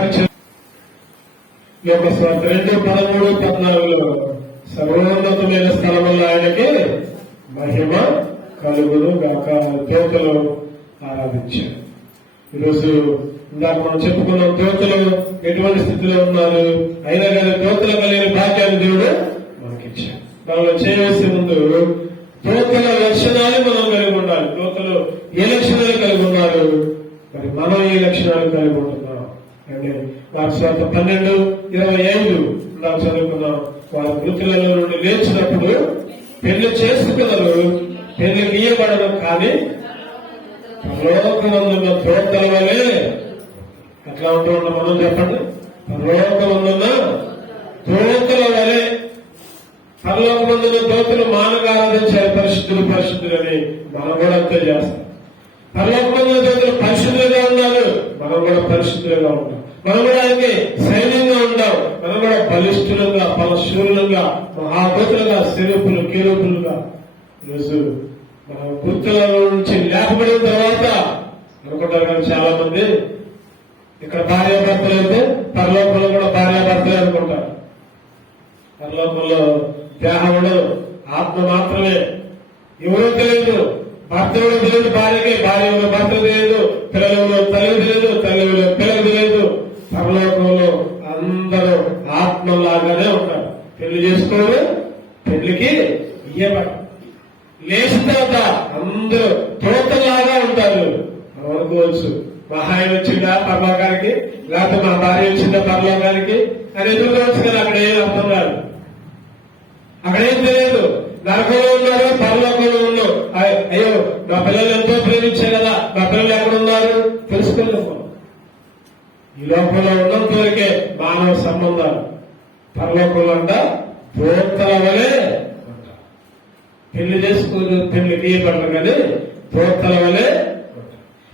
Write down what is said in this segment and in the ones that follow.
పరిచయం 2:13-14 సర్వోన్నతమైన స్థలములో ఆయనకి మహిమ కలుగును గాక. దేవతలు ఆరాధించారు. ఈరోజు ఇందాక మనం చెప్పుకున్నాం, దేవతలు ఎటువంటి స్థితిలో ఉన్నారు, అయినా కానీ దేవతలు కలిగిన భాగ్యాన్ని దేవుడు మనకిచ్చారు. మనలో చేయవలసిన ముందు దేవతల లక్షణాలు మనం కలిగి ఉండాలి. దేవతలు ఏ లక్షణాలు కలిగి ఉన్నారు, మరి మనం ఏ లక్షణాలు కలిగి ఉంటున్నాం అంటే వారి 12:25 నాకు చదువుకున్నాం. వారి మృతులలో నుండి లేచినప్పుడు పెళ్లి చేసుకున్నారు, పెళ్లి గీయబడరు, కానీ పరలోకమందున్న దేవతల వలె ఎట్లా ఉంటూ ఉన్నాం మనం చెప్పండి. పరలోకమందున్న దేవతల వలె, పరలోకమందున్న దేవతలు మానగా ఆరాధించారు పరిశుద్ధులు పరిశుద్ధులని, మనం కూడా అంతే చేస్తాం. పరలోకమందున్న దేవతలు పరిశుద్ధులుగా ఉన్నారు, మనం కూడా పరిశుద్ధులుగా ఉంటాం. మనం కూడా ఆయనకి సైన్యంగా ఉంటాం. మనం కూడా బలిష్ఠులుగా, పరశూరులుగా, మహాభూతులుగా, శిరూపులు కీరూపులుగా. ఈరోజు మన గుర్తుల నుంచి లేకపోయిన తర్వాత అనుకుంటారు కానీ చాలా మంది ఇక్కడ భార్యాభర్తలు అయితే పరలోకంలో కూడా భార్యాభర్తలే అనుకుంటారు. పరలోకంలో దేహంలో ఆత్మ మాత్రమే, ఎవరో తెలియదు. భర్త ఎవరో తెలియదు భార్యకి, భార్య ఎవరో భర్త తెలియదు, పిల్లలు ఎవరో తల్లి తెలియదు, తల్లి ఎవరో పిల్లలు తెలియదు. పరలోకంలో అందరూ ఆత్మలాగానే ఉంటారు. పెళ్లి చేసుకోరు, పెళ్లికి ఇయ్యబడి లేచిన తర్వాత అందరూ తోటలాగా ఉంటారు. మనం అనుకోవచ్చు, మా ఆయన వచ్చిందా పరలోకానికి, లేకపోతే మా భార్య వచ్చిందా పరలోకానికి అని ఎదుర్కోవచ్చు. కానీ అక్కడ ఏం అర్థం కాదు, అక్కడేం తెలియదు. నరకంలో ఉన్నారు, పరలోకంలో ఉన్నాం. అయ్యో మా పిల్లలు ఎంతో ప్రేమించారు కదా, మా పిల్లలు ఎక్కడున్నారు తెలుసుకోలేము. ఈ లోకంలో ఉన్నంత వరకే మానవ సంబంధాలు. పరలోకంలో అంట దూతల వలె పెళ్లి చేసుకోరు, పెళ్లి గీయబడరు, కానీ దూతల వలె.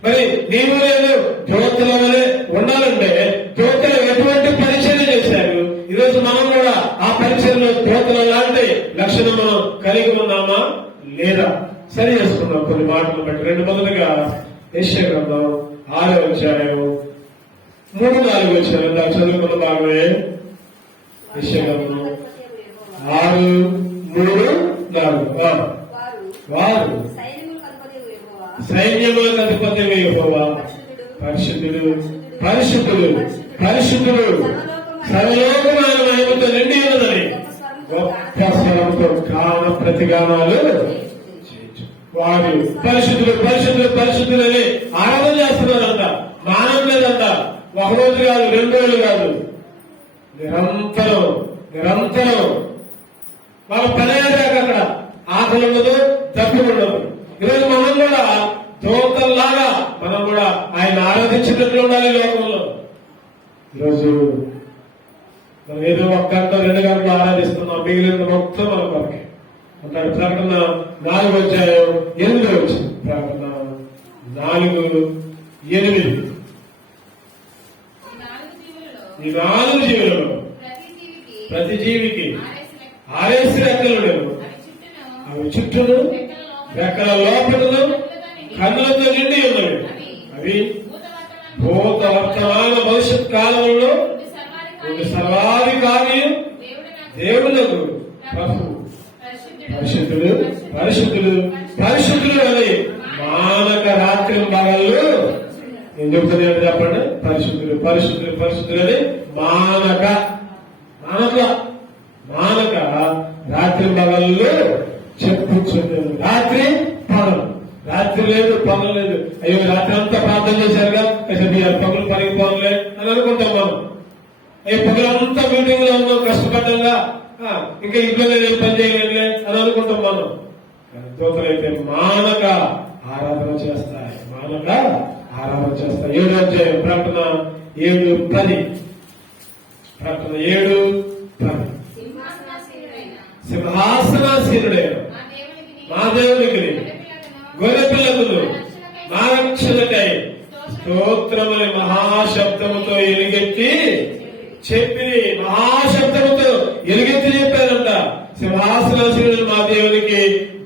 మరి నీవు లేదు దూతల వలె ఉండాలంటే దూతలు ఎటువంటి పరిచయం చేశారు. ఈరోజు మనం కూడా ఆ పరిచయంలో దూతల లాంటి లక్షణం మనం కలిగి ఉన్నామా లేదా సరి చేసుకున్నాం. కొన్ని మాటలు బట్టి మొదలుగా యెషయా గ్రంథం 6వ అధ్యాయం 3-4 వచ్చారు. నాకు చదువుకున్న భాగమే యెషయా గ్రంథం 6:3-4. వారు సైన్యములకు అధిపతి యెహోవా పరిశుద్ధుడు పరిశుద్ధుడు పరిశుద్ధుడు సర్వలోకమైన మహిమతో నిండి ఉన్నదని గొప్ప స్వరంతో గాన ప్రతిగానాలు వారు పరిశుద్ధులు పరిశుద్ధులు పరిశుద్ధులని ఆరాధన చేస్తున్నారంట. మానం లేదంట. ఒక రోజు కాదు, 2 రోజులు కాదు, నిరంతరం నిరంతరం. వాళ్ళ పని అయ్యాక అక్కడ ఆకలి ఉండదు, దప్పు ఉండదు. ఈరోజు మనం కూడా దోతల్లాగా మనం కూడా ఆయన ఆరాధించినట్లు ఉండాలి లోకంలో. ఈరోజు మనం ఏదో 1 గంట 2 గంటలు ఆరాధిస్తున్నాం, మిగిలిన మొత్తం మన కొరకే అంటాడు. ప్రకటన 4వ అధ్యాయం 8 వచ్చింది. ప్రకటన 4:8 ఈ 4 జీవులలో ప్రతి జీవికి 6 రెక్కలు లేవు. అవి చుట్టూను రెక్కల లోపలను కన్నులతో నిండి ఉన్నవి. అవి భూత వర్తమాన భవిష్యత్ కాలంలో సర్వాధికారి దేవులకు ప్రభు పరిశుద్ధులు పరిశుద్ధులు పరిశుద్ధులు అని మానక రాత్రి భాగాల్లో ఏం చెబుతున్నాడు చెప్పండి. పరిశుద్ధులు పరిశుద్ధులు పరిశుద్ధులు అని మానక మానక మానక రాత్రి భాగాల్లో చెప్పుచున్నాడు. రాత్రి పనులు, రాత్రి లేదు పనులు లేదు. అయ్యో రాత్రి అంతా ప్రార్థన చేశారుగా, పనులు పరిగిపోనులే అని అనుకుంటాం మనం. అయ్యో పనులంతా మీటింగ్ లో ఉన్నాం కష్టపడ్డంగా, ఇంకా ఇంట్లో నేను పని చేయలేదులే అని అనుకుంటాం మనం. దోతలైతే మానక ఆరాధన చేస్తాయి, మానక ఆరాధన చేస్తాయి. 7వ అధ్యాయం ప్రకటన 7:10. ప్రకటన 7:10. సింహాసనాసీనుడైన మా దేవునికి గొర్రె పిల్లకులు మా రక్షణకై స్తోత్రముని మహాశబ్దముతో ఎలుగెత్తి చెప్పి, మహాశబ్దముతో ఎలుగెత్తి చెప్పారంట. సింహాసనాసీనుడు మా దేవునికి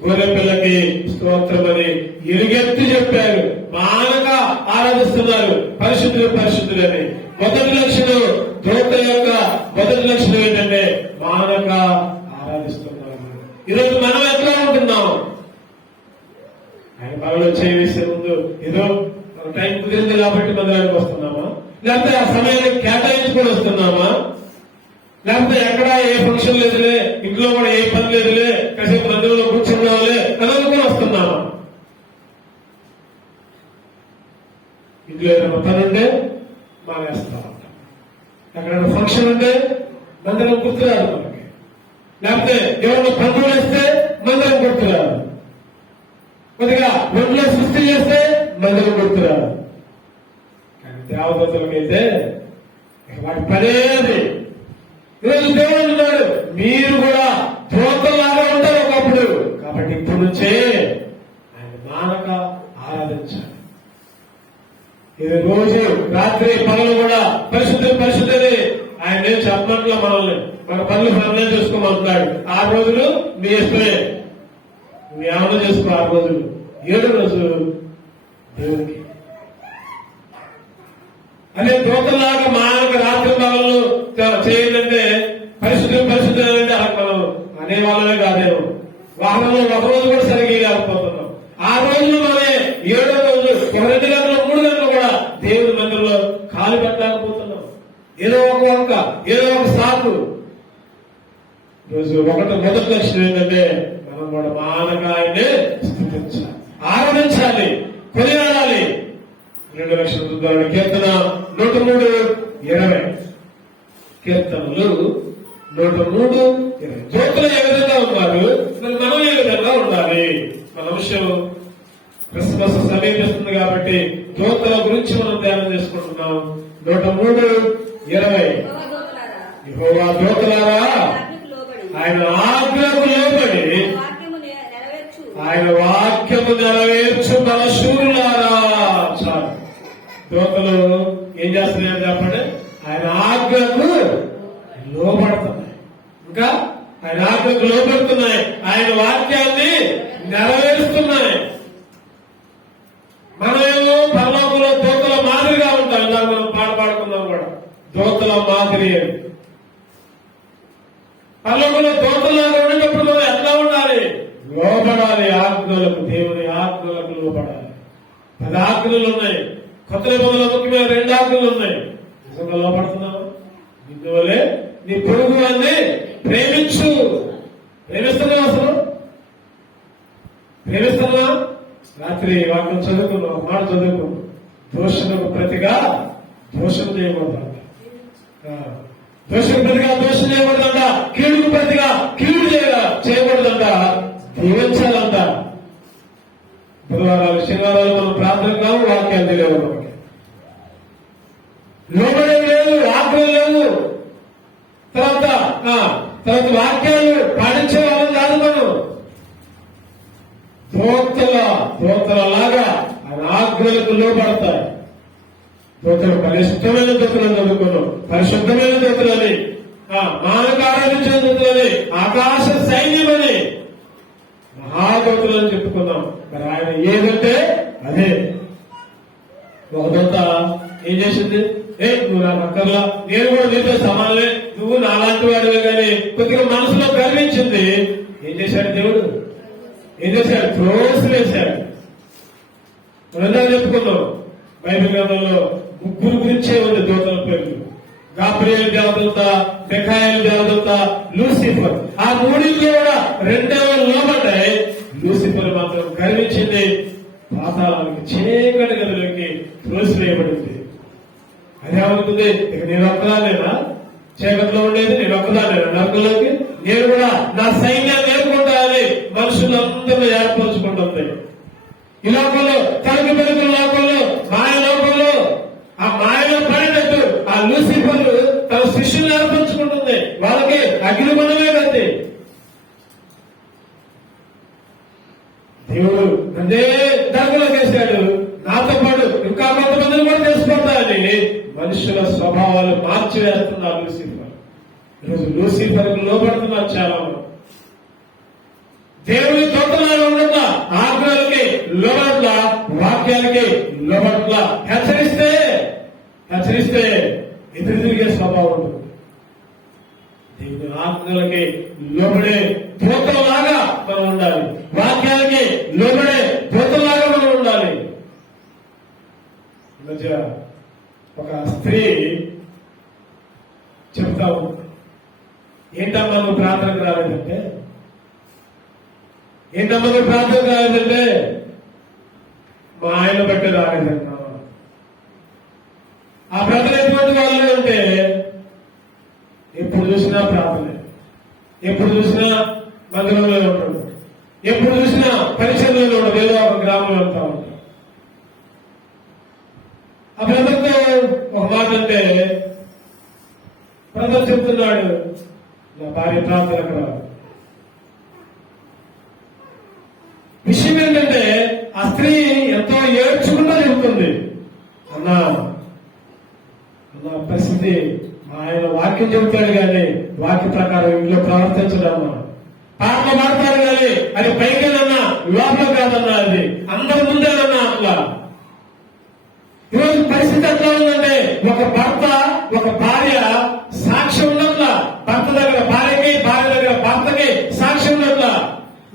గొర్రె పిల్లకి స్తోత్రమని ఎలుగెత్తి చెప్పారు. మానగా ఆరాధిస్తున్నారు పరిశుద్ధులు పరిశుద్ధులని. మొదటి లక్షణం యొక్క మొదటి లక్షణం ఏంటంటే మానక ఆరాధిస్తున్నాము. ఈరోజు మనం ఎట్లా ఉంటున్నాం? ఆయన పనులు చేసే ముందు ఏదో టైం కుదిరింది కాబట్టి మందిరానికి వస్తున్నామా, లేకపోతే ఆ సమయాన్ని కేటాయించుకొని వస్తున్నామా, లేకపోతే ఎక్కడ ఏ ఫంక్షన్ లేదులే, ఇంట్లో కూడా ఏ పని లేదులే, కాసేపు మందిరంలో కూర్చున్నావులే అనుకుని వస్తున్నామా? ఇంట్లో ఏదైనా పని ఉంటే మానేస్తా ఉంటాం, ఎక్కడైనా ఫంక్షన్ ఉంటే మందిరం గుర్తురాదు మనకి, లేకపోతే ఎవరైనా పండుగ వేస్తే మందిరం గుర్తురాదు, కొద్దిగా ఒంట్లో సృష్టి చేస్తే మందిరం గుర్తురాదు. కానీ దేవదూతలకైతే వాటి పనేది. ఈరోజు దేవుడు ఉన్నాడు, మీరు కూడా దూతలాగా ఉంటారు ఒకప్పుడు. కాబట్టి ఇప్పటి నుంచే ఆయన మానక ఆరాధించాలి. ఇది రోజు రాత్రి పనులు కూడా పరిశుద్ధి ఆయన చెప్పట్లో మనల్ని మన పనులు నిర్ణయం చేసుకోమంటున్నాడు. 6 రోజులు మీ ఇష్టమే, ఏమన్నా చేసుకో. 6 రోజులు, 7 రోజులు దేవుడికి. అదే దూతలాగా మానక రాత్రి పనులు చేయాలంటే పరిశుద్ధి అంటే మనం అనేవాళ్ళమే కాదేమో. వాహనంలో ఒక రోజు కూడా సరిగ్గా లేకపోతున్నాం. 6 రోజులు మనమే 7వ రోజు 2 గంటలు 3 గంటలు కూడా దేవుడి మందిరంలో కాలు పెట్టలేకపోతున్నాం. ఏదో ఒక వంక, ఏదో ఒక సాకు. ఈరోజు మొదటి లక్షణం ఏంటంటే మనం కూడా మానక ఆయన్ని స్థుతించాలి, ఆరాధించాలి, కొనియాడాలి. 2 లక్షల ద్వారా కీర్తన 103:20. కీర్తనలు 103:20. జ్యోతులు ఏ విధంగా ఉన్నారు, మరి మనం ఏ విధంగా ఉండాలి? మన విషయం క్రిస్మస్ సమీపిస్తుంది కాబట్టి జ్యోతుల గురించి మనం ధ్యానం చేసుకుంటున్నాం. 103:20. యెహోవా జ్యోతులారా ఆయన ఆజ్ఞకు లోబడి ఆయన వాక్యము నెరవేర్చు మన శూరులారా. చాలు. జ్యోతులు ఏం చేస్తున్నాయని చెప్పండి? ఆయన ఆజ్ఞకు లోబడుతున్నాయి. ఇంకా ఆయన ఆజ్ఞకు లోబడుతున్నాయి, ఆయన వాక్యాన్ని నెరవేరుస్తున్నాయి. మనమేమో పరలోకంలో దూతల మాదిరిగా ఉంటాం. ఇలా మనం పాడుకున్నాం కూడా, దూతల మాదిరి అని. పరలోకంలో దూతలాగా ఉండేటప్పుడు మనం ఎట్లా ఉండాలి? లోబడాలి ఆజ్ఞలకు, దేవుని ఆజ్ఞలకు లోబడాలి. 10 ఆజ్ఞలు ఉన్నాయి. కొత్త నిబంధనలో ముఖ్యమైన 2 ఆజ్ఞలు ఉన్నాయి. నిజంగా లోపడుతున్నావు? ఇందువల్లే నీ పొరుగు వారిని ప్రేమించు. ప్రేమిస్తున్నావు? అసలు ప్రేమిస్తున్నా? రాత్రి వాక్యం చదువుకున్నాం, మాట చదువుకున్నాం. దోషులకు ప్రతిగా దోషం చేయకూడదంట, దోషకు ప్రతిగా దోషం చేయకూడదంట, కీడుకు ప్రతిగా కీడు చేయకూడదంట, దీవించాలంట. బుధవారాలు శనివారాలు మనం ప్రార్థనగా వాక్యాలు తెలియవు. లోబడేవి లేదు, ఆజ్ఞలు లేవు. తర్వాత వాక్యాలు పాటించే వాళ్ళం కాదు మనం. దూతలలాగా ఆయన ఆజ్ఞలకు లోపడతాయి. దూతలు పరిశుద్ధమైన దూతలను చదువుకున్నాం, పరిశుద్ధమైన దూతలని, మానక ఆరాధించిన దూతలని, ఆకాశ సైన్యమని, మహాదూతలని చెప్పుకున్నాం. మరి ఆయన ఏదంటే అదే. ఒక దూత ఏం చేసింది? నువ్వు నాకు అక్కర్లా, నేను కూడా నీతో సమానమే, నువ్వు నాలాంటి వాడివే. కానీ కొద్దిగా మనసులో గర్వించింది. ఏం చేశాడు దేవుడు? ఏం చేశాడు? త్రోసివేశాడు. మనం చెప్పుకున్నాం, బైబిల్ గ్రంథంలో 3 గురించే ఉంది దూతల పేర్లు. గాబ్రియల్ దేవదూత, మిఖాయేలు దేవదూత, లూసిఫర్. ఆ 3 కూడా 2 లోబడ్డాయి. లూసిఫర్ మాత్రం గర్వించింది, పాతాళానికి, చీకటి గదిలోకి త్రోసివేయబడింది. అదేమవుతుంది? ఇక నేను ఒక్కదానేనా చీకట్లో ఉండేది? నేను ఒక్కదానేనా నరకంలోకి? నేను కూడా నా సైన్యాన్ని ఏర్పడాలని మనుషులందరూ ఏర్పరచుకుంటుంది. ఈ లోకంలో తనకు పెరుగుతున్న లోకంలో, మాయ లోకంలో, ఆ మాయలో పడినట్టు ఆ లూసిఫర్ తన శిష్యులు ఏర్పరచుకుంటుంది. వాళ్ళకి అగ్నిగుణమే కది. దేవుడు అదే నరకంలో చేశాడు, నాతో పాటు ఇంకా కొంతమందిని కూడా చేసుకుంటారని మనుషుల స్వభావాలు మార్చివేస్తున్నారు లూసిఫర్. ఈరోజు లూసిఫర్ కు లోబడుతున్నారు చాలా మంది. దేవుని దూతలాగా ఉండట్లా, ఆజ్ఞలకి లోబట్ల, వాక్యాలకి లోబట్ల. హెచ్చరిస్తే ఎదురు తిరిగే స్వభావం ఉంటుంది. ఆజ్ఞలకి లోబడే దూతలాగా మనం ఉండాలి. వాక్యాలకి లోబడే దూతలాగా మనం ఉండాలి. ఈ మధ్య ఒక స్త్రీ చెప్తావు, ఏంటమ్మా నువ్వు ప్రార్థనకు రాలేదంటే, ఏంటమ్మా నువ్వు ప్రార్థనకు రాలేదంటే, మా ఆయన బట్టి రాలేదన్నా. ఆ బ్రదర్ ఎటువంటి వాళ్ళు అంటే ఎప్పుడు చూసినా ప్రార్థనే, ఎప్పుడు చూసినా మందిరంలో ఉంటాడు, ఎప్పుడు చూసినా పరిచయంలో ఉండదు, ఏదో ఒక గ్రామంలో వెళ్తా ఉంటాడు. ఆ బ్రదర్తో ఒక మాట అంటే, బ్రదర్ చెప్తున్నాడు, నా భార్య ప్రార్థనకు రాదు. విషయం ఏంటంటే ఆ స్త్రీ ఎంతో ఏడ్చుకుంటూ చెబుతుంది, అన్నా నా పరిస్థితి, ఆయన వాక్యం చెబుతాడు కానీ వాక్య ప్రకారం ఇంట్లో ప్రవర్తించడమ్మా. పాటలు పాడతారు కానీ అది పైకేనన్నా లోపల కాదన్నా, అది అందరి ముందేనన్నా. అట్లా ఈరోజు పరిస్థితి ఎట్లా ఉందంటే, ఒక భర్త ఒక భార్య సాక్ష్యం ఉన్నట్లా, భర్త దగ్గర భార్యకి, భార్య దగ్గర భర్తకి సాక్ష్యం ఉన్నట్లా.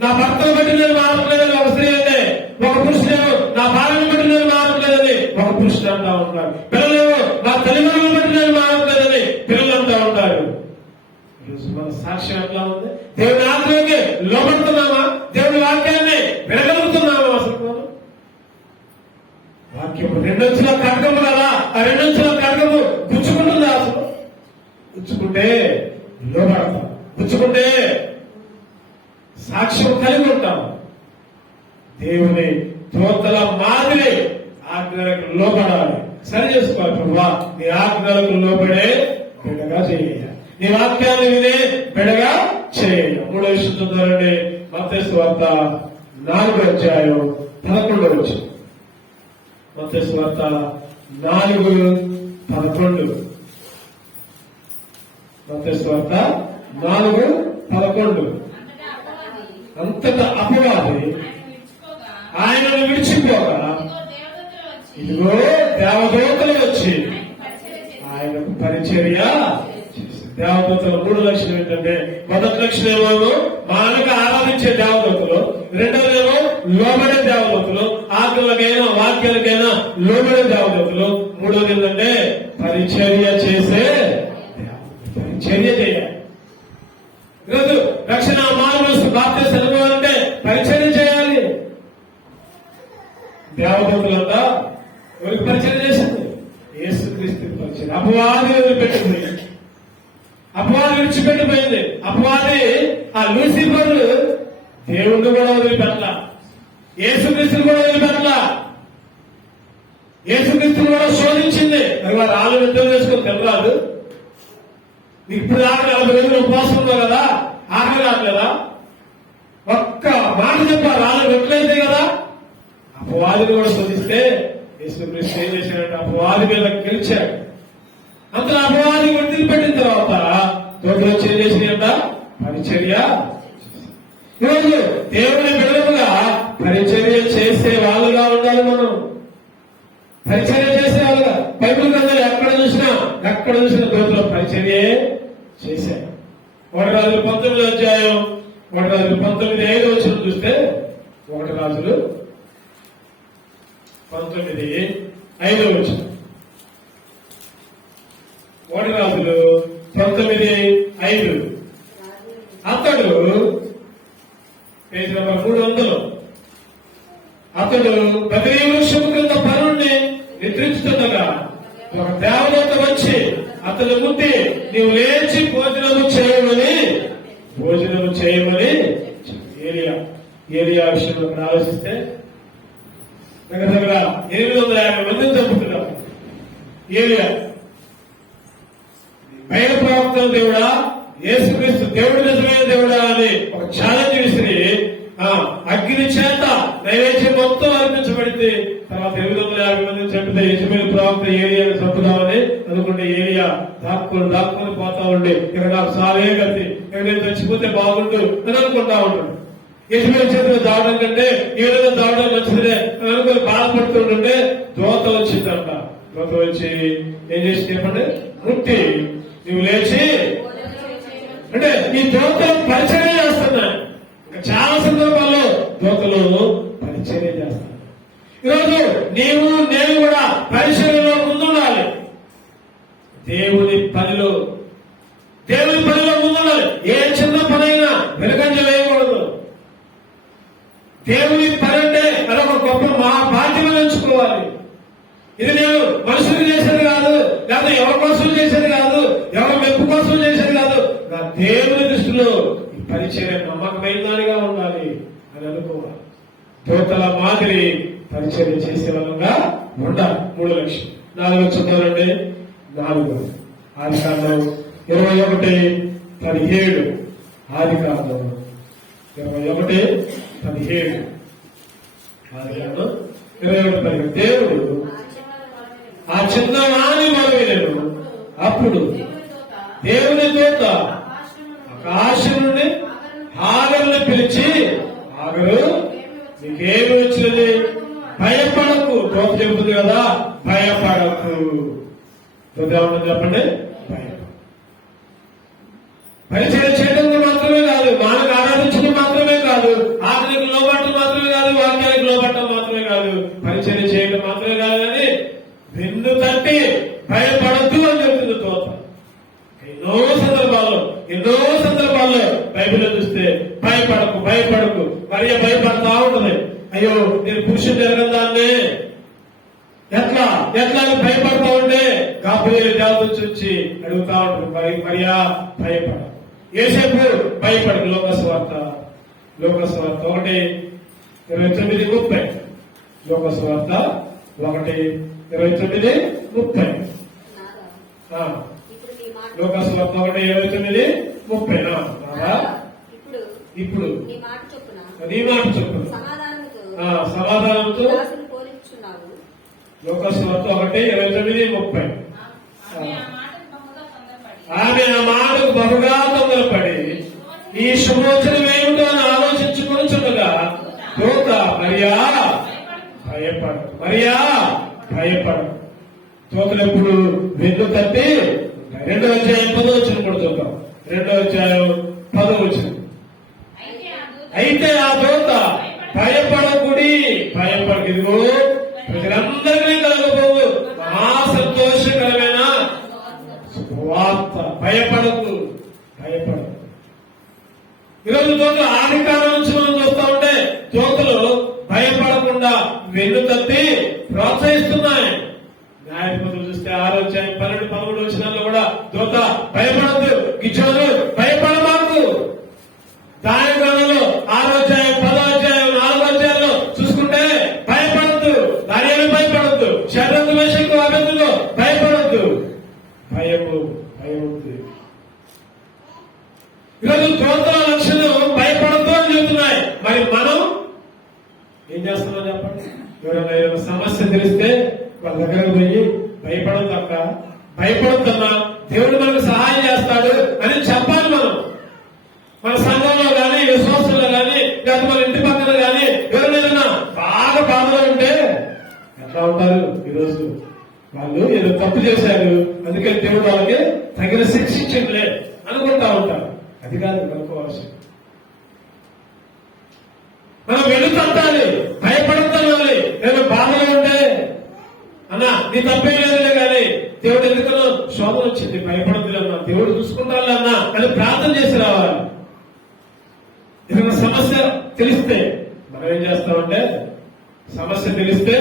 నా భర్తను బట్టి నేను మారట్లేదని ఒక స్త్రీ అంటే, ఒక పురుషుడు నా భార్యను బట్టి నేను మారట్లేదని ఒక పురుషుడు అంటా ఉంటారు. పిల్లలు నా తల్లిదండ్రులను బట్టి నేను మారట్లేదని పిల్లలు అంటా ఉంటారు. ఈరోజు మన సాక్ష్యం ఎట్లా ఉంది? దేవుని ఆత్మకి లోబడుతున్నామా? దేవుని వాక్యాన్ని వినగలుగుతున్నామా? అసలు వాక్యం రెండొంచుల ఖడ్గము కదా, ఆ రెండొంచుల ఖడ్గము గుచ్చుకుంటుందా? అసలు గుచ్చుకుంటే లోబడతాం, గుచ్చుకుంటే సాక్ష్యం కలిగి ఉంటాం. దేవుని దూతల మాదిరి ఆజ్ఞలకు లోబడాలి. సరి చేసుకోవాలి. ప్రభా నీ ఆజ్ఞలకు లోబడే బిడ్డగా చేయాలి, నీ వాక్యాన్ని వినే బిడ్డగా చేయాలి. 3వ విషయం చూద్దామండి. మత్తయి సువార్త 4వ అధ్యాయం 11వ వచనం. మత్తయి సువార్త 4:11. మత్తయి సువార్త 4:11. అంతటా అపవాది ఆయనను విడిచిపోగా ఇదిగో దేవదూతలు వచ్చి ఆయనకు పరిచర్య చేశారు. దేవదూతల 3 లక్షణం ఏంటంటే, మొదటి లక్షణం ఏమో మానక ఆరాధించే దేవదూతలు, రెండోదేమో లోబడే దేవదూతలు, ఆజ్ఞలకైనా వాక్యాలకైనా లోబడే దేవదూతలు, మూడోది ఏంటంటే పరిచర్య చేసే, పరిచర్య చేయాలి. ఈరోజు రక్షణ మానవులు బాప్తిసం అనుకోవాలంటే పరిచర్య చేయాలి. దేవదూతలంతా ఎవరికి పరిచయం చేసింది? యేసుక్రీస్తు పరిచయం. అపవాది వదిలిపెట్టింది, అపవాది విడిచిపెట్టిపోయింది. అపవాది ఆ లూసిఫర్ దేవుణ్ణి కూడా వదిలిపెట్ల, యేసుక్రీస్తుని కూడా వదిలిపెట్ల, యేసుక్రీస్తుని కూడా శోధించింది. మరి వారు ఆలు యుద్ధం చేసుకుని తెలరాదు. ఇప్పుడు దాకా 40 రోజులు ఉపవాసం ఉన్నావు కదా, ఆకలి రాట్లేదా? ఒక్క మాట చెప్పారు, ఆలు రొట్టెలైతే కదా. అపవాదిని కూడా శోధిస్తే యేసుక్రీస్తు ఏం చేశాడంటే అపవాది మీద గెలిచాడు. అంత అపవాది వదిలిపెట్టిన తర్వాత దూతలు వచ్చి ఏం చేసినాయంట? పరిచర్య. ఈరోజు దేవుని బిడ్డలుగా పరిచర్య చేసే వాళ్ళుగా ఉండాలి. మనం పరిచర్య చేసే వాళ్ళుగా, బైబిల్ గ్రంథాలు ఎక్కడ చూసినా దూతలు పరిచర్యే చేశారు. 1 రాజులు 19వ అధ్యాయం 1 రాజులు 19:5 వచనం చూస్తే, 1 రాజులు 19:5 వచనం. 1 రాజులు 19:5. అతడు పేజీ నెంబర్ 300. అతడు బదరీ వృక్షము క్రింద పరుణ్ణి నిద్రించుతుండగా ఒక దేవదూత వచ్చి అతను ముట్టి నీవు లేచి భోజనము చేయమని ఏలియా విషయంలో ఆలోచిస్తే దగ్గర 850 మందిని చంపుతున్నాడు. ఏలియా బయట ప్రవక్తల దేవుడా, యేసుక్రీస్తు దేవుడు నిజమైన దేవుడా అని ఒక ఛాలెంజ్ విసిరి అగ్ని చేత నైవేద్యం మొత్తం అర్పించబడితే తర్వాత 850 మందిని చంపితే యజమాని ప్రవక్త ఏలియాని చంపుదామని అనుకుంటే ఏలియా దాక్కుని పోతా ఉండి, ఇక్కడ నాకు సాలే గతి, ఇక్కడ నేను చచ్చిపోతే బాగుండు అని అనుకుంటా ఉంటాడు. యజమాని చేతిలో దావడం కంటే ఈ విధంగా దావడం మంచిదే అని అనుకుని బాధపడుతుంటే దోత వచ్చిందంట. దోత వచ్చి ఏం చేసి చెప్పండి, ముట్టి నువ్వు లేచి, అంటే దూతలు పరిచర్య చేస్తున్నాయి. ఇంకా చాలా సందర్భాల్లో దూతలు పరిచర్య చేస్తారు. ఈరోజు నీవు నేను కూడా పరిచర్యలో ముందుండాలి. దేవుని పనిలో ముందుండాలి. ఏ చిన్న పనైనా వెనుకంజ వేయకూడదు. దేవుని పని అంటే అదొక గొప్ప మా బాధ్యత ఎంచుకోవాలి. ఇది నేను మనుషులు చేసేది కాదు, లేదా ఎవరి కోసం చేసేది కాదు, ఎవరి మెప్పు కోసం చేసేది కాదు. నా దేవుని దృష్టిలో ఈ పరిచర్య నమ్మకమైన దానిగా ఉండాలి అని అనుకోవాలి. దూతల మాదిరి పరిచర్య చేసే వాళ్ళగా ఉండాలి. 3 లక్షలు. 4 చూద్దామండి. 4 ఆదికాండం 21:17. ఆదికాండం 21:17. ఆదికాండం 21:17. దేవుడు ఆ చిన్నవాణి మనవినను. అప్పుడు దేవుని దూత ఆకాశం నుండి హాగరుని పిలిచి, హాగరు నీకేమి వచ్చినది? భయపడకు. దూత చెబుతుంది కదా, భయపడకు. చెప్పండి, పరిచయం చేయడం మాత్రమే కాదు, మానకు ఆరాధించడం మాత్రమే కాదు, ఆత్మీయకు లోబట్టడం మాత్రమే కాదు, వాక్యానికి లోబట్టడం మాత్రమే కాదు, పరిచయం చేయడం మాత్రమే కాదు అని వెన్ను తట్టి భయపడద్దు అని చెప్తుంది దూత. ఎన్నో సందర్భాల్లో బైబిల్లో చూస్తే భయపడకు మరియ భయపడతా ఉంటది. అయ్యో నేను పురుషుడు జరగని దాన్నే ఎట్లా భయపడతా ఉంటే గాబ్రియలు దేవత వచ్చి అడుగుతా ఉంటుంది, మరియా భయపడ. యేసేపు భయపడకు. లోకస్వార్త 1:29. లోకస్వార్త 1:29. లోకస్వార్త 1:29. ఇప్పుడు నీ మాట చొప్పున సమాధానంతో లోకస్వార్త 1:29. ఆమె ఆ మాటకు బహుగా తొందరపడి ఈ శుభోచనం ఏమిటో అని ఆలోచించుకొనుచుండగా దూత మరియా భయపడు. దూతలు ఎప్పుడు వెన్ను తట్టి 2వ అధ్యాయం 10వ వచనం కూడా చూద్దాం. 2వ అధ్యాయం 10వ వచనం. అయితే ఆ దూత భయపడకుడి. ఇదిగో ప్రజలందరినీ కలగబోవు మహా సంతోషకరమైన వార్త. భయపడకు. ఈరోజు దూతలు ఆదికాలం నుంచి మనం చూస్తా ఉంటే దూతలు భయపడకుండా వెన్ను తట్టి ప్రోత్సహిస్తున్నాయి. న్యాయపతులు చూస్తే 6వ అధ్యాయం 12-13 వచనాల్లో కూడా దూత భయపడద్దు, గిచ్చోదు, భయపడమాకు. దాని గ్రంథంలో 6వ అధ్యాయం 10వ అధ్యాయం 4వ అధ్యాయంలో చూసుకుంటే భయపడద్దు, దాని భయపడద్దు, శరీరం వేషకు అభ్యర్థులు భయపడద్దు. భయము. ఈరోజు దూతల లక్షణం భయపడద్దు అని చెబుతున్నాయి. మరి మనం ఏం చేస్తున్నాం చెప్పండి? ఎవరైనా ఏదైనా సమస్య తెలిస్తే వాళ్ళ దగ్గరకు పోయి భయపడొద్దన్నా దేవుడు మనకు సహాయం చేస్తాడు అని చెప్పాలి. మన సంఘంలో గాని, విశ్వాసంలో గాని, లేదా మన ఇంటి పక్కన గాని ఎవరైనా బాగా బాధలో ఉంటే ఎట్లా ఉంటారు? ఈరోజు వాళ్ళు ఏదో తప్పు చేశారు, అందుకే దేవుడు వాళ్ళకి తగిన శిక్షించలే అనుకుంటా ఉంటారు. అది కాదు అనుకోవాల్సింది. మనం వెళుతుంటాలి, భయపడుతున్నాలి. నేను బాధలో ఉంటే అన్నా నీ తప్పే లేదులే కానీ దేవుడు ఎందుకనో శోభన వచ్చింది, భయపడద్దు అన్నా, దేవుడు చూసుకుంటాను అన్నా అని ప్రార్థన చేసి రావాలి. ఏదైనా సమస్య తెలిస్తే మనం ఏం చేస్తామంటే, సమస్య తెలిస్తే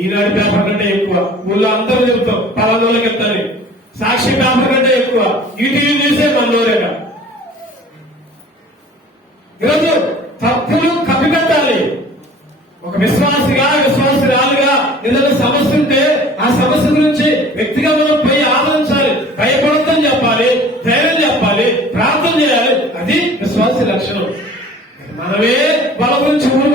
ఈనాడు పేపర్ కంటే ఎక్కువ ఊళ్ళో అందరూ చెబుతాం, పలానోళ్ళకి ఎత్తాలి. సాక్షి పేపర్ కంటే ఎక్కువ ఈటీవీ చూసే మనోరేగా. ఈరోజు తప్పులు కప్పిపెట్టాలి. ఒక విశ్వాసిరాలుగా ఏదైనా సమస్య ఉంటే ఆ సమస్య గురించి వ్యక్తిగా మనం పోయి ఆలోచించాలి, భయపడద్దని చెప్పాలి, ధైర్యం చెప్పాలి, ప్రార్థన చేయాలి. అది విశ్వాసి లక్షణం. మనమే వాళ్ళ గురించి ఊరు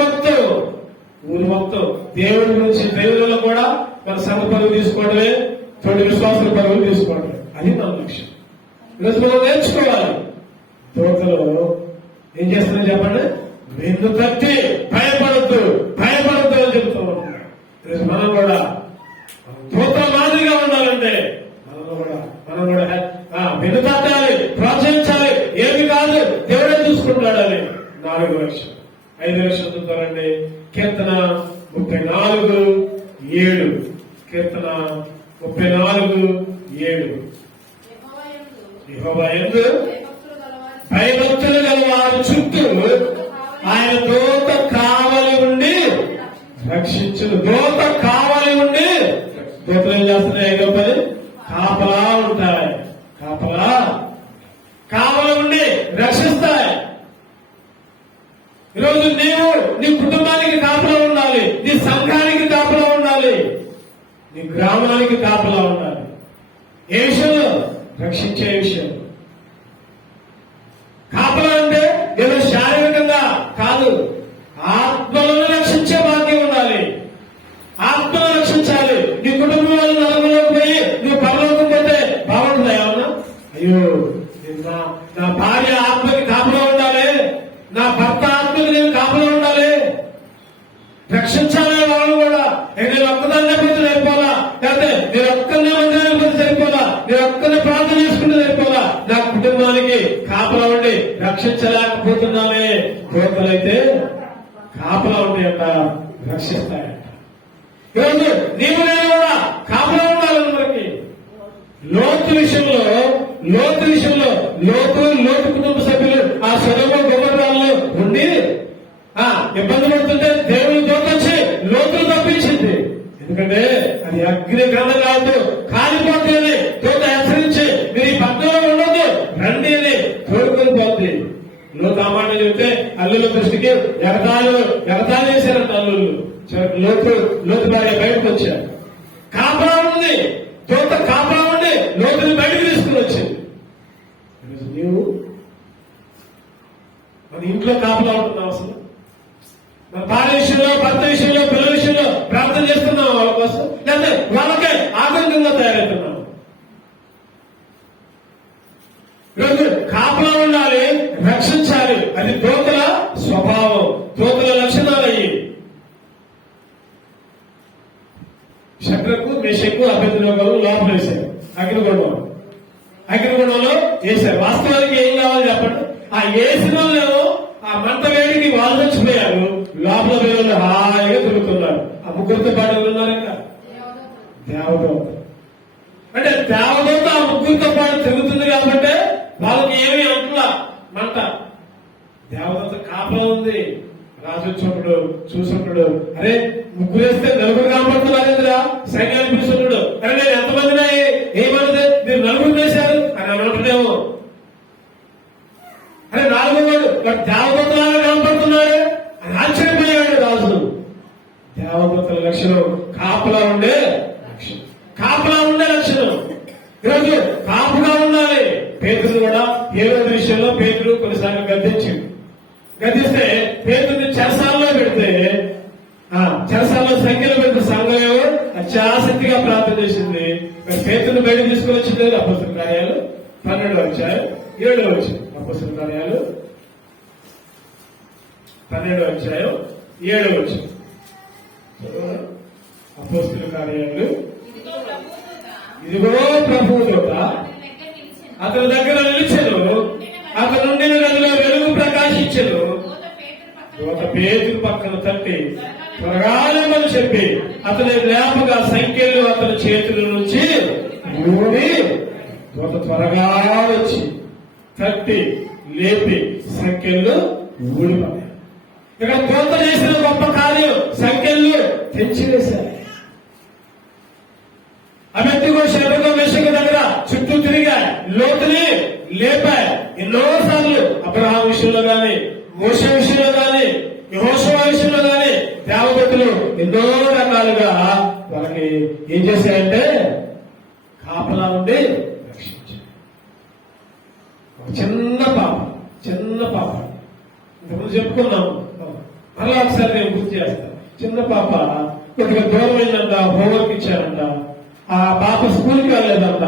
మొత్తం దేవుడి గురించి దేవుళ్ళలో కూడా మన సంఘ పరువు తీసుకోవడమే, తోటి విశ్వాసుల పరువులు తీసుకోవడమే. అది మన లక్ష్యం. ఈరోజు మనం నేర్చుకోవాలి. దూతలు ఏం చేస్తుందని చెప్పండి, వెన్ను తట్టి భయపడద్దు అని చెప్తూ ఉంటారు. ఈరోజు మనం కూడా దూతల మాదిరిగా ఉండాలంటే మనం కూడా వెన్ను తట్టాలి, ప్రోత్సహించాలి. ఏమి కాదు 4 లక్షలు. 5 లక్షలు చదువుతారండి. కీర్తన 34:7. కీర్తన 34:7. యెహోవా యందు భయభక్తులు గల వారి చుట్టూ ఆయన దూత కావలి ఉండి రక్షించును. దూత కావలి ఉండి, దూతలు ఏం చేస్తున్నాయి? ఏదో పని కాపలా ఉంటాయి. కాపలా కావలి ఉండి రక్షిస్తాయి. ఈరోజు నీవు నీ కుటుంబానికి కాపలా ఉండాలి, నీ సంఘానికి కాపలా ఉండాలి, నీ గ్రామానికి కాపలా ఉండాలి. ఏ విషయంలో? రక్షించే విషయం. కాపలా అంటే ఏదో శారీరకంగా కాదు, ఆత్మలను రక్షించే భాగ్యం ఉండాలి. ఆత్మను రక్షించాలి. నీ కుటుంబం వాళ్ళు నలుగురులోకి పోయి నువ్వు పరలోకం పోతే బాగుంటుందా? ఏమన్నా? అయ్యో, నా భార్య ఆత్మకి కాపలా ఉండాలి, నా భర్త ఆత్మకి నేను కాపలా ఉండాలి, రక్షించాలి. వాళ్ళు కూడా నేను ఒక్కదాన్నే పోతే సరిపోలా, లేకపోతే నేను ఒక్కనే మందిరానికి పోతే సరిపోలా, నేను ఒక్కనే ప్రార్థన చేసుకుంటే సరిపోలా, నా కుటుంబానికి కాపలా ఉండి రక్షించలేకపోతున్నానే. దూతలైతే కాపలా ఉంటాయంట, రక్షిస్తాయంట. ఈరోజు నీవు నేను కూడా కాపలా ఉండాలి. మనకి లోతు విషయంలో లోతు కుటుంబ సభ్యులు ఆ సొదొమ గొమొర్రాల్లో ఉండి ఇబ్బంది పడుతుంటే దేవుని దూత వచ్చి లోతులు తప్పించింది. ఎందుకంటే అది అగ్ని గ్రంథాలతో కాలిపోతుంది. దూత హెచ్చరించి మీరు ఈ పట్టణంలో ఉండదు, రండి అని తోడుకొని పోతుంది. లోతు ఆ మాట చెబితే అల్లుల దృష్టికి ఎగతాళి చేశారంట అల్లుళ్ళు. లోతు భార్య బయటకు వచ్చారు. కాపలా ఉంది, దూత కాపలా ఉండి లోతుని బయటకు తీసుకుని వచ్చింది. నీవు మన ఇంట్లో కాపలా ఉంటున్నావు. అసలు మన భార్య విషయంలో, భర్త విషయంలో, పిల్లల విషయంలో ప్రార్థన చేస్తున్నావు వాళ్ళ కోసం, లేకపోతే వాళ్ళకే ఆటంకంగా తయారవుతున్నావు. ఈరోజు కాపలా ఉండాలి, రక్షించాలి. అది దూతల స్వభావం, దూతల లక్షణాలు. అయ్యి శద్రకు, మేషకు, అబేద్నెగోను లోపల వేశారు అగ్నిగుండంలో వేశారు. వాస్తవానికి ఏం కావాలి చెప్పండి? ఆ వేసిన వాళ్ళేమో ఆ మంట వేడికి వాళ్ళు చచ్చిపోయారు, లోపల వేళ్ళు హాయిగా తిరుగుతున్నారు. ఆ ముగ్గురితో పాటు ఉన్నారు. ఇంకా దేవదూత అంటే దేవదూత ఆ ముగ్గురితో పాటు తిరుగుతుంది కాబట్టి వాళ్ళకి ఏమి అంటున్నా మంట. దేవదూత కాపలా ఉంది. రాజు వచ్చినప్పుడు చూసినప్పుడు, అరే ముగ్గురు వేస్తే నలుగురు కనపడుతున్నారేంద్రా, సైన్యాన్ని పిలుచున్నాడు. అరే నేను ఎంతమందినా ఏమన్నది, మీరు నలుగురు వేశారు అని అన్నట్టునేమో. అరే 4వ వాడు దేవదూతలాగా కనపడుతున్నాడు అని ఆశ్చర్యపోయాడు రాజు. దేవదూతల లక్షణం కాపలా ఉండే లక్షణం. ఈరోజు కాపుగా ఉండాలి. పేతురు కూడా హేరోదు విషయంలో పేతురు కొన్నిసార్లు గద్దిస్తే పేతురుని చెరసాలలో పెడితే, చెరసాలలో సంఖ్యలో పెడితే సంఘమేమో అత్యాసక్తిగా ప్రార్థన చేసింది. పేతురుని బయట తీసుకుని వచ్చింది. అపోస్తలుల కార్యాలు 12వ అధ్యాయం 7వ వచనం. అపోస్తలుల కార్యాలు 12వ అధ్యాయం 7వ వచనం. అపోస్తలుల కార్యాలు, ఇదిగో ప్రభువు దూత అతని దగ్గర నిలిచెను, అతని నుండి గదిలో వెలుగు ప్రకాశించెను. దూత పేతురు పక్కన తట్టి త్వరగా లేమని చెప్పి అతని జ్ఞాపగా సంఖ్యలు అతని చేతుల నుంచి ఊడి, దూత త్వరగా వచ్చి తట్టి లేపి సంఖ్యలు ఊడిపోయాయి. ఇక్కడ దూత చేసిన గొప్ప కార్యం, సంఖ్యలు తెచ్చివేశారు. అబేద్నెగో, శద్రకు, మేషకు దగ్గర చుట్టూ తిరిగా లోతుని లేపాయి. ఎన్నోసార్లు అబ్రహాం విషయంలో గాని, మోషే విషయంలో గాని, యెహోషువ విషయంలో గాని దేవదూతలు ఎన్నో రకాలుగా వాళ్ళకి ఏం చేశాయంటే కాపలా ఉండి రక్షించారు. ఒక చిన్న పాప ఇంతకుముందు చెప్పుకున్నాము, మరలా ఒకసారి నేను గుర్తు చేస్తాను. చిన్న పాప కొద్దిగా దూరమైందంట, హోంవర్క్ ఇచ్చారంట. ఆ పాప స్కూల్కి వెళ్ళలేదంట.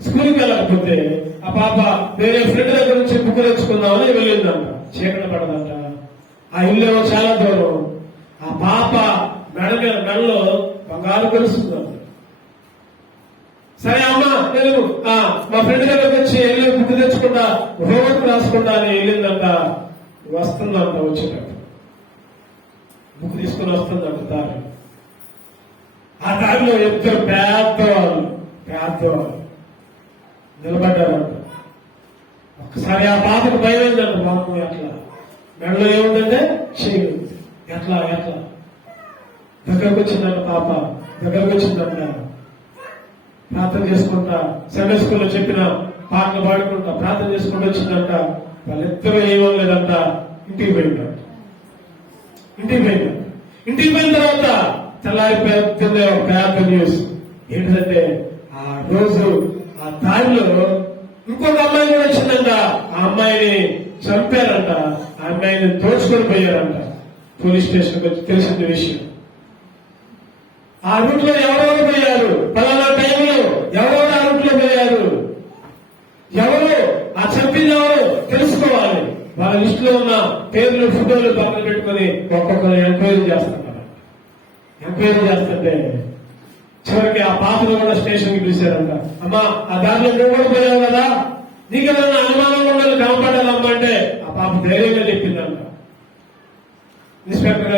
స్కూల్కి వెళ్ళకపోతే ఆ పాప వేరే ఫ్రెండ్ దగ్గర నుంచి బుక్ తెచ్చుకుందామని వెళ్ళిందంట. చీకటి పడదంట. ఆ ఇల్లు చాలా దూరం. ఆ పాప మెడలో బంగారు కలుస్తుందంట. సరే అమ్మా, నేను మా ఫ్రెండ్ దగ్గరకు వచ్చి వెళ్ళి బుక్ తెచ్చుకుంటా, హోంవర్క్ రాసుకుంటా అని వెళ్ళిందంట. వస్తుందంట. వచ్చేటప్పుడు బుక్ తీసుకుని వస్తుందంట దారి. ఆ దారిలో ఇద్దరు పేదవాళ్ళు నిలబడ్డారంట. ఒక్కసారి ఆ పాపకు భయం ఏంటంట. బాబు ఎట్లా మెడలో ఏముందంటే చెయ్యి ఎట్లా దగ్గరకు వచ్చిందంట. పాప దగ్గరకు వచ్చిందంట. ప్రార్థన చేసుకుంటా సండే స్కూల్లో చెప్పిన పాటలు పాడుకుంటా ప్రార్థన చేసుకుంటూ వచ్చిందంట. వాళ్ళిద్దరూ ఏమనలేదంట. ఇంటికి పోయిందంట. ఇంటికి పోయిన తర్వాత తెల్లారి పెద్ద న్యూస్ ఏంటంటే ఆ రోజు ఆ దారిలో ఇంకొక అమ్మాయి కూడా వచ్చిందంట. ఆ అమ్మాయిని చంపారంట. ఆ అమ్మాయిని దోచుకొని పోయారంట. పోలీస్ స్టేషన్కి వచ్చి తెలిసిన విషయం. ఆ రూట్ లో ఎవరెవరు పోయారు, పలానా టైంలో ఎవరెవరు ఆ రూట్ లో పోయారు, ఎవరు ఆ చంపింది ఎవరు తెలుసుకోవాలి. వాళ్ళ లిస్ట్ లో ఉన్న పేర్లు ఫోటోలు పక్కన పెట్టుకుని ఒక్కొక్కరు ఎంక్వైరీ చేస్తున్నారు. ఎంక్వైరీ చేస్తుంటే చివరికి ఆ పాపను కూడా స్టేషన్ కి పిలిచారంట. అమ్మా ఆ దారిలో నువ్వు కూడా పోయావు కదా, నీకేమన్నా అనుమానం ఉండాలి కనపడాలమ్మా అంటే ఆ పాప ధైర్యంగా చెప్పిందంట. ఇన్స్పెక్టర్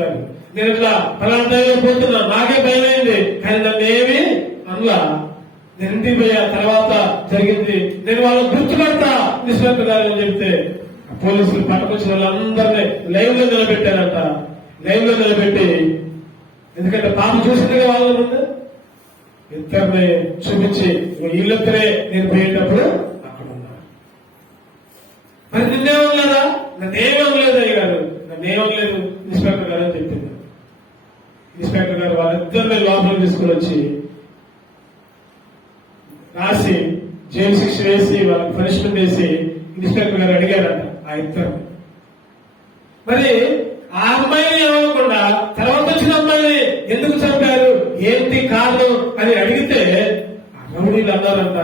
గారు నేను ఇట్లా పలానా టైంలో పోతున్నా, నాకే భయం అయింది కానీ నన్ను ఏమి అందులో నేను ఇంటికి పోయా, తర్వాత జరిగింది నేను వాళ్ళని గుర్తుపడతా ఇన్స్పెక్టర్ గారు అని చెప్తే పోలీసులు పట్టుకొచ్చిన వాళ్ళందరినీ లైవ్ లో నిలబెట్టారంట. లైవ్ లో నిలబెట్టి ఎందుకంటే పాప చూసిందిగా వాళ్ళ ముందు ఇద్దరిని చూపించి వీళ్ళిద్దరే నేను పోయేటప్పుడు అక్కడ ఉన్నారు. మరి నిన్నేమనలేదా? నన్నేమనలేదు అయ్య గారు, నన్నేమనలేదు ఇన్స్పెక్టర్ గారు అని చెప్పింది. ఇన్స్పెక్టర్ గారు వాళ్ళిద్దరిని లోపలికి తీసుకుని వచ్చి రాసి జైలు శిక్ష వేసి వాళ్ళకి పనిష్మెంట్ వేసి ఇన్స్పెక్టర్ గారు అడిగారంట ఆ ఇద్దరు. మరి ఆ అమ్మాయిని ఏమవకుండా తర్వాత వచ్చిన అమ్మాయిని ఎందుకు చంపారు, ఏంటి కారణం అని అడిగితే రౌడీలు అన్నారంట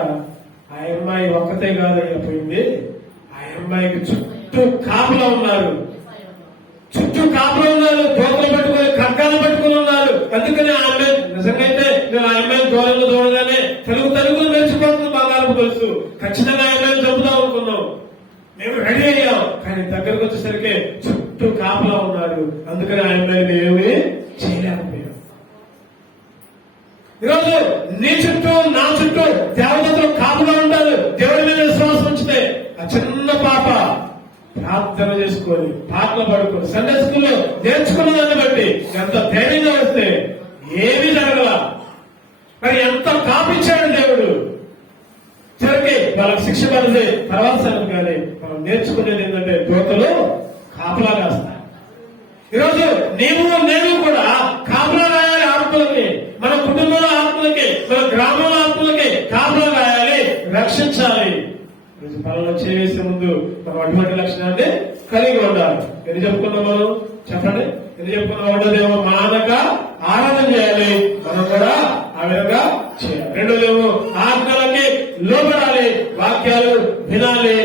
ఆ అమ్మాయి ఒక్కతే కాదని పోయింది, ఆ అమ్మాయికి చుట్టూ కాపులా ఉన్నారు, దోతలు పట్టుకుని ఖడ్గాలు పట్టుకుని ఉన్నారు. అందుకని ఆ అమ్మాయి నిజంగా అయితే మేము ఆ అమ్మాయిని దూరంగానే తెలుగు నేర్చుకోవడం బంగారం తెలుసు, ఖచ్చితంగా ఆ అమ్మాయిని చంపుదాం అనుకున్నాం, మేము రెడీ అయ్యాం. కానీ దగ్గరకు వచ్చేసరికి చుట్టూ కాపలా ఉన్నారు. అందుకని ఆ అమ్మాయిని ఏమి చేయలేకపోయాం. ఈరోజు నీ చుట్టూ నా చుట్టూ దేవతలు కాపులా ఉంటారు. దేవుడి మీద విశ్వాసం ఉంచితే ఆ చిన్న పాప ప్రార్థన చేసుకొని పాటలు పడుకొని సండే స్కూల్లో నేర్చుకున్న దాన్ని బట్టి ఎంత ధైర్యంగా వస్తే ఏమీ జరగల. మరి ఎంత కాపించాడు దేవుడు. చివరికి వాళ్ళకి శిక్ష పడితే తర్వాత సంగతి కానీ మనం నేర్చుకునేది ఏంటంటే దోతలు కాపలా కాస్తాయి. ఈరోజు నేను కూడా కాపలా రాయాలి ఆత్మలకి, మన కుటుంబంలో ఆత్మలకి, మన గ్రామంలో ఆత్మలకి కాపలా రాయాలి, రక్షించాలి. పనులు చేసే ముందు మనం అటువంటి లక్షణాన్ని కలిగి ఉండాలి. ఎన్ని చెప్పుకున్నాం మనం చెప్పండి, ఎన్ని చెప్పుకున్నాం? ఉండదేమో మానక ఆరాధన చేయాలి, మనం కూడా ఆ విధంగా చేయాలి. రెండోదేమో ఆజ్ఞలకి లోబడాలి, వాక్యాలు వినాలి,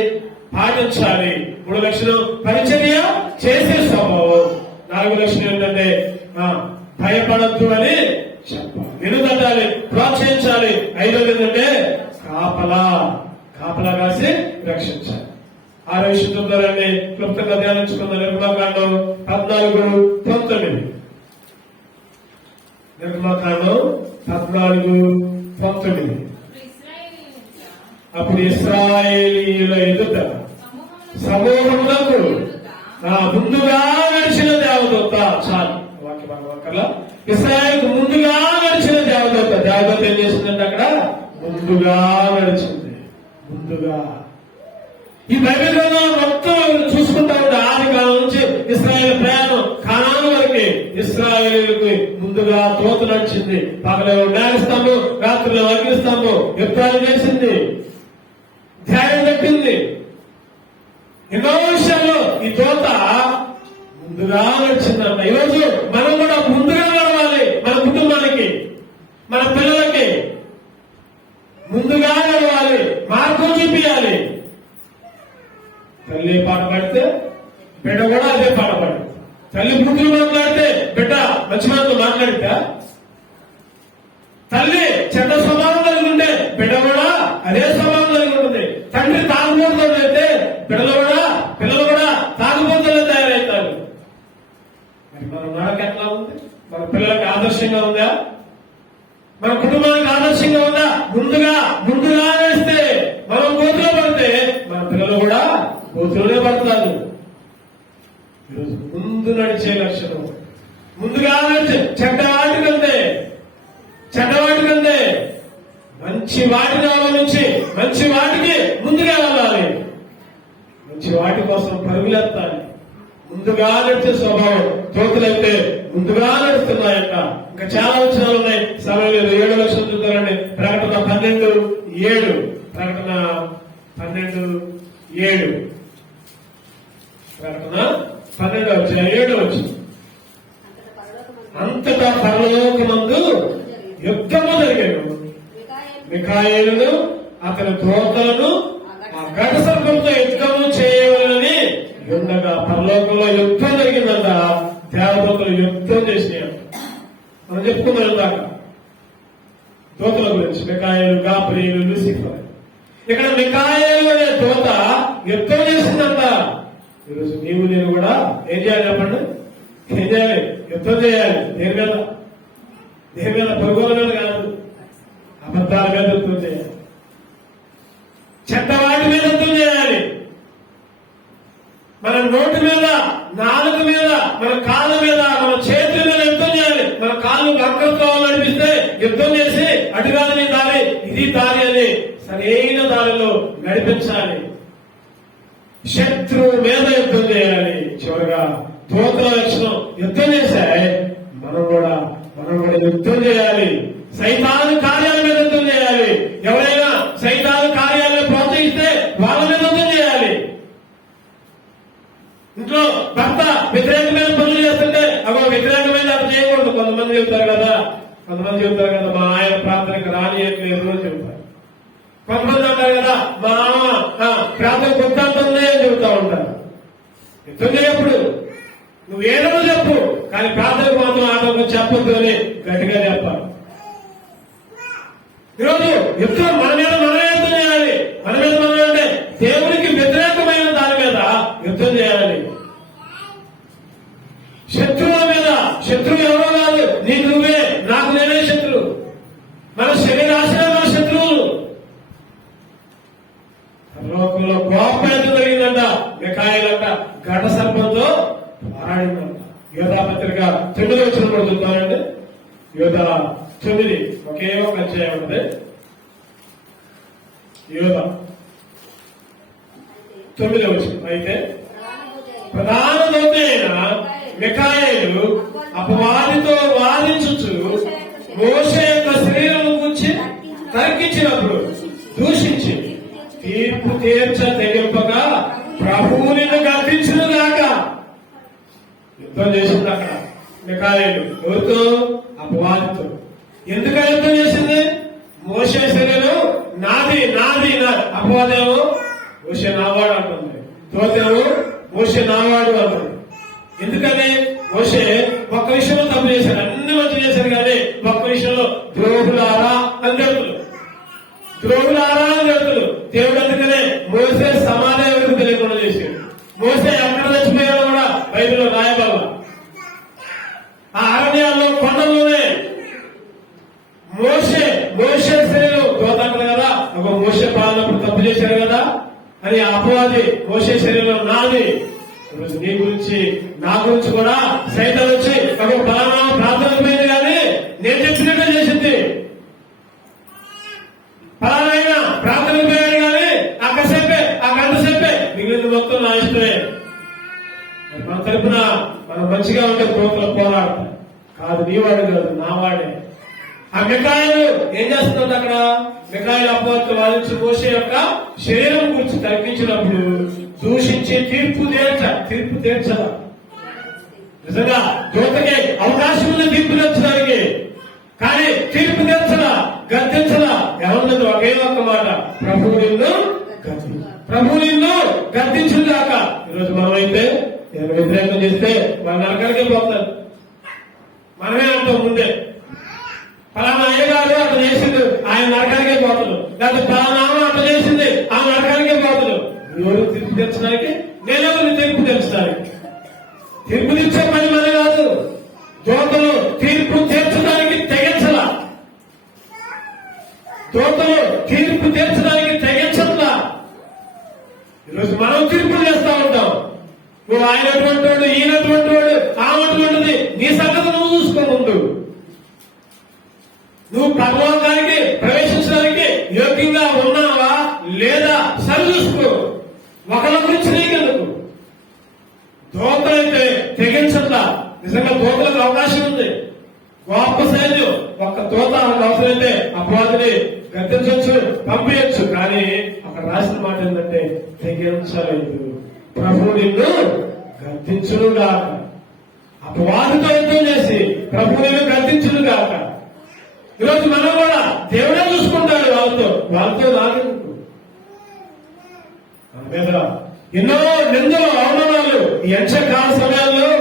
పాటించాలి. 3 లక్షణం పరిచర్య చేసే స్వభావం. 4 లక్షణం ఏంటంటే భయపడద్దు అని చెప్పాలి, వెనుదట్టాలి, ప్రోత్సహించాలి. 5వది ఏంటంటే కాపలా కాసి రక్షించాలి. 6వ విషయం చెప్తారండి, క్లుప్తంగా ధ్యానించుకుందాం. నిర్గమాకాండం 14:19. నిర్గమాకాండం 14:19. అప్పుడు ఇశ్రాయేలీయుల ఎదుట సమూహములకు ముందుగా నడిచిన దేవదూత, చాలు వాక్య భాగం ఇశ్రాయేలుకు ముందుగా నడిచిన దేవదూత ఏం చేసిందంటే అక్కడ ముందుగా నడిచింది. ముందుగా ఈ బైబిల్ గ్రంథం మొత్తం చూసుకుంటా ఉంటే ఆది కాలం నుంచి ఇశ్రాయేల్ ప్రయాణం కానాను వరకు ఇశ్రాయేలుకి ముందుగా దూత నడిచింది. పగలేమో మేఘస్తంభం, రాత్రిలో అగ్నిస్తంభం యుద్ధాలు చేసింది, ధ్యానం పెట్టింది. ఎన్నో విషయాల్లో ఈ దూత ముందుగా నడిచిందంట. ఈరోజు మనం కూడా ముందుగా నడవాలి. మన కుటుంబానికి, మన పిల్లలకి ముందుగా నడవాలి, మార్గం చూపించాలి. తల్లి పాట పాడితే బిడ్డ కూడా అదే పాట పాడు. తల్లి బుద్ధులు మాట్లాడితే బిడ్డ మంచి మాటలు మాట్లాడితే, తల్లి చెడ్డ స్వభావం కలిగి ఉంటే బిడ్డ కూడా అదే స్వభావం కలిగి ఉంటుంది. తండ్రి తాగుబోతున్నట్లయితే పిల్లలు కూడా ఆలస్యంగా ఉందా, ముందుగా వేస్తే మనం గోతులో పడితే మన పిల్లలు కూడా గోతులోనే పడతారు. ఈరోజు ముందు నడిచే లక్షణం, ముందుగా నడిచే చెడ్డవాటి కంటే మంచి వాటిని ఆలోచించి మంచి వాటికి ముందుగా వెళ్ళాలి. మంచి వాటి కోసం పరుగులెత్తాలి. ముందుగా నడిచే స్వభావం. తోకలైతే ముందుగా నడుస్తున్నాయంట. ఇంకా చాలా వచనాలు ఉన్నాయి, సమయం లేదు. 7 లక్షలు చూద్దారండి. ప్రకటన 12:7. ప్రకటన 12:7. ప్రకటన 12:7. అంతటా పరలోకమందు యుద్ధము జరిగాను. మిఖాయేలును అతని దూతలను ఆ ఘట సర్పంతో యుద్ధము చేయవలనని ఉండగా పరలోకంలో యుద్ధం జరిగిందంట. దేవదూతలు యుద్ధం చేసినాయంట. మనం చెప్పుకున్నాం దాకా దూతల గురించి, మిఖాయేలు, గాబ్రియేలు, లూసిఫర్. ఇక్కడ మిఖాయేలు అనే దూత యుద్ధం చేసిందంట. ఈరోజు నీవు నేను కూడా ఏం చేయాలి చెప్పండి? ఏం చేయాలి? యుద్ధం చేయాలి. దేని మీద పరుగుల మీద కాదు, అబద్ధాల మీద యుద్ధం చేయాలి. చెడ్డవాటి మీద యుద్ధం చేయాలి. మన నోటి మీద, నాలుగు మీద, మన కాళ్ళ మీద, మన చేతుల మీద యుద్ధం చేయాలి. మన కాళ్ళు వక్రతో నడిపిస్తే యుద్ధం చేసి అటుగాని దారి, ఇది దారి అని సరైన దారిలో నడిపించాలి. శత్రువు మీద యుద్ధం చేయాలి. చివరిగా దూతల లక్షణం యుద్ధం చేశాయి. మనం కూడా యుద్ధం చేయాలి. సైతాను కార్యాల మీద యుద్ధం చేయాలి. ఎవరైనా సైతాను కార్యాలను ప్రోత్సహిస్తే వాళ్ళ మీద యుద్ధం చేయాలి. ఇంట్లో భర్త వ్యతిరేకమైన పనులు చేస్తుంటే వ్యతిరేకమైన అది చేయకూడదు. కొంతమంది చెబుతారు కదా, మా ఆయన ప్రార్థనకు రానియట్లేదు అని చెబుతారు. కొంతమంది అంటారు కదా, మా ప్రార్థన కొద్దంతుంది అని చెబుతా ఉంటారు. యుద్ధం చేయప్పుడు నువ్వేదో చెప్పు, కానీ ప్రార్థనకు మాత్రం ఆటోకి చెప్పొద్దు అని గట్టిగా చెప్పాలి. ఈరోజు యుద్ధం మన మీద మనమే యుద్ధం చేయాలి. మన మీద మనం అంటే దేవునికి వ్యతిరేకమైన దాని మీద యుద్ధం చేయాలి. శత్రువుల మీద, శత్రువు ఎవరో కాదు, నీకు నువ్వే, నాకు నేనే శత్రువు. మన శరీరాశ మన శత్రువులు. లోకంలో కోపం ఎంత జరిగిందంట. మిఖాయేలంట ఘట సర్పంతో పోరాడిందంట. యోధా పత్రిక 9 వచనం కూడా చూద్దామండి. యోధా 9 ఒకే ఒక అధ్యాయం ఉంటుంది. యోధా 9 వచనం. అయితే ప్రధాన దూత అయిన మిఖాయేలు అపవాదితో వాదించుచు మోషే యొక్క శరీరం గురించి తర్కించినప్పుడు దూషించి తీర్పు తెగింపగా ప్రభువు నిన్ను గర్తించునుగాక. యుద్ధం చేసింది అక్కడ మిఖాయేలు. ఎవరితో? అపవాదితో. ఎందుకు యుద్ధం చేసింది? మోషే శరీరం నాది. అపవాదేమో మోషే నావాడు అంటుంది, దూతేమో మోషే నావాడు అంటుంది. ఎందుకని? మోషే ఒక్క విషయంలో తప్పు చేశాడు, అన్ని మంచి చేశాడు, కానీ ఒక్క విషయంలో ద్రోహులారా అని చెప్తులు. దేవుడు అందుకనే మోసే సమాధి ఎవరికి తెలియకుండా చేశాడు. మోసే ఎక్కడ చచ్చిపోయాడో కూడా బైబిల్లో రాయబడాల. ఆ అరణ్యాల్లో కొండల్లోనే మోసే శరీరం దోతాడు కదా, ఒక మోసే పాలనప్పుడు తప్పు చేశాడు కదా అని అపవాది మోసే శరీరం నాది. నీ గురించి నా గురించి కూడా సైతం వచ్చి ఒక పలానా ప్రార్థన పోయింది, కానీ నేను చెప్పినట్టే చేసింది. పలానా ప్రార్థన పోయాడు, కానీ ఆ గంట సేపే మిగిలింది మొత్తం నా ఇష్టమే. మన తరపున మనం మంచిగా ఉంటే కోతలు పోరాడతాం. కాదు, నీవాడు కాదు, నావాడే. ఆ మిఖాయేలు ఏం చేస్తుంది అక్కడ? మిఖాయేలు అపవాదితో వాదించి మోషే యొక్క శరీరం గురించి తగ్గించినప్పుడు దూషించి తీర్పు తీర్చదా? నిజంగా దూతకి అవకాశం ఉంది తీర్పు తీర్చడానికి, కానీ తీర్పు తీర్చదా, గద్దించదా? ఎవరినది ఒకే ఒక్క మాట, ప్రభువు నిన్ను గద్దించుగాక. ఈరోజు మనమైతే వ్యతిరేకం చేస్తే వాళ్ళ నరకానికే పోతారు. మనమే అంటాం ముందే, పలానా అయ్యగారు అతను చేసింది, ఆయన నరకానికే పోతాడు. లేకపోతే పలానా అతను చేసింది, ఆ నరకానికే పోతాడు. ఎవరు తీర్పు తెచ్చడానికి? నేనెవరిని తీర్పు తెచ్చడానికి? తీర్పు తెచ్చే పని మన కాదు. దూతలు తీర్పు తీర్చడానికి తెగించలా. నువ్వు ఆయనటువంటి వాడు, ఈయనటువంటి వాడు, ఆమెటువంటిది, నీ సంగతి నువ్వు చూసుకో ముందు. నువ్వు పరలోకానికి ప్రవేశించడానికి యోగ్యంగా ఉన్నావా లేదా సరి చూసుకో. ఒకళ్ళ గురించి నీకెందుకు? దోతలైతే తెగించట్లా. నిజంగా దోతలకు అవకాశం ఉంది. గొప్ప సైన్యం ఒక్క దోత అవసరమైతే అపవాదిని గద్దించవచ్చు, పంపించచ్చు. కానీ అక్కడ రాసిన మాట ఏంటంటే తెగించలేదు. ప్రభువు నిన్ను గద్దించునుగాక. అపవాదితో యుద్ధం చేసి ప్రభువు నిన్ను గద్దించునుగాక. ఈరోజు మనం కూడా దేవుడే చూసుకుంటాడు వాళ్ళతో నాకెందుకు? మన మీద ఎన్నో నిందలు, అవమానాలు ఈ ఎండాకాల సమయాల్లో